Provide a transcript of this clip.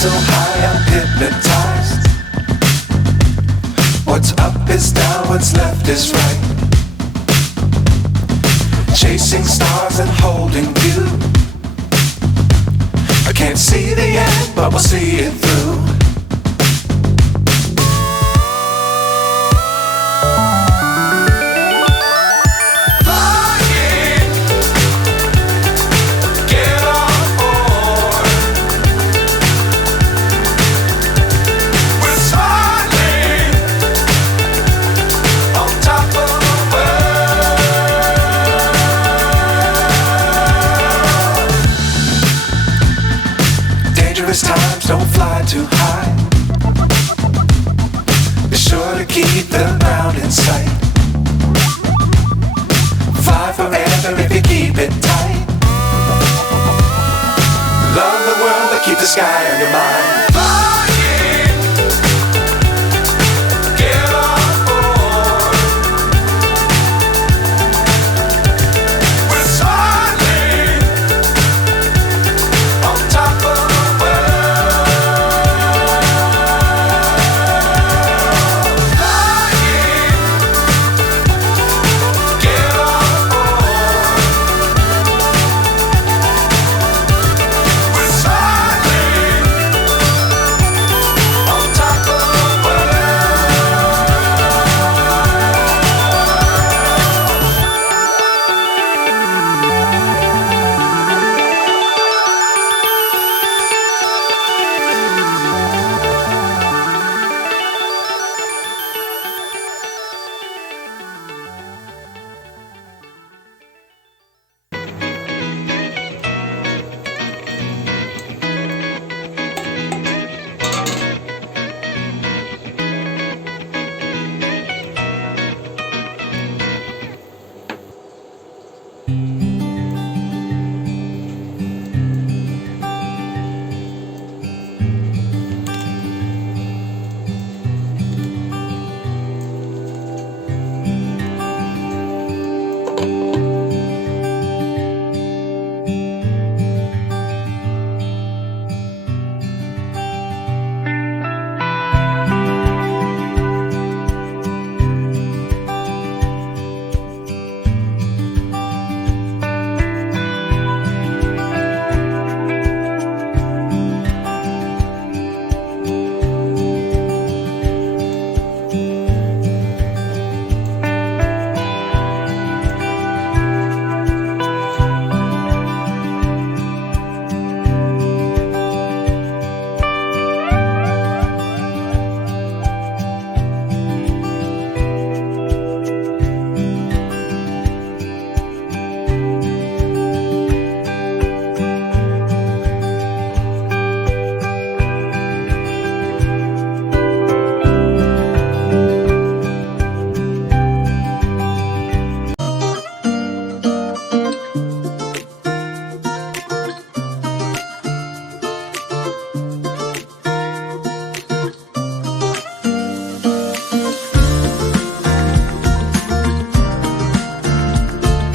so high I'm hypnotized. What's up is down, what's left is right. Chasing stars and holding you. I can't see the end, but we'll see it through. Times don't fly too high. Be sure to keep the ground in sight. Fly forever if you keep it tight. Love the world but keep the sky on your mind.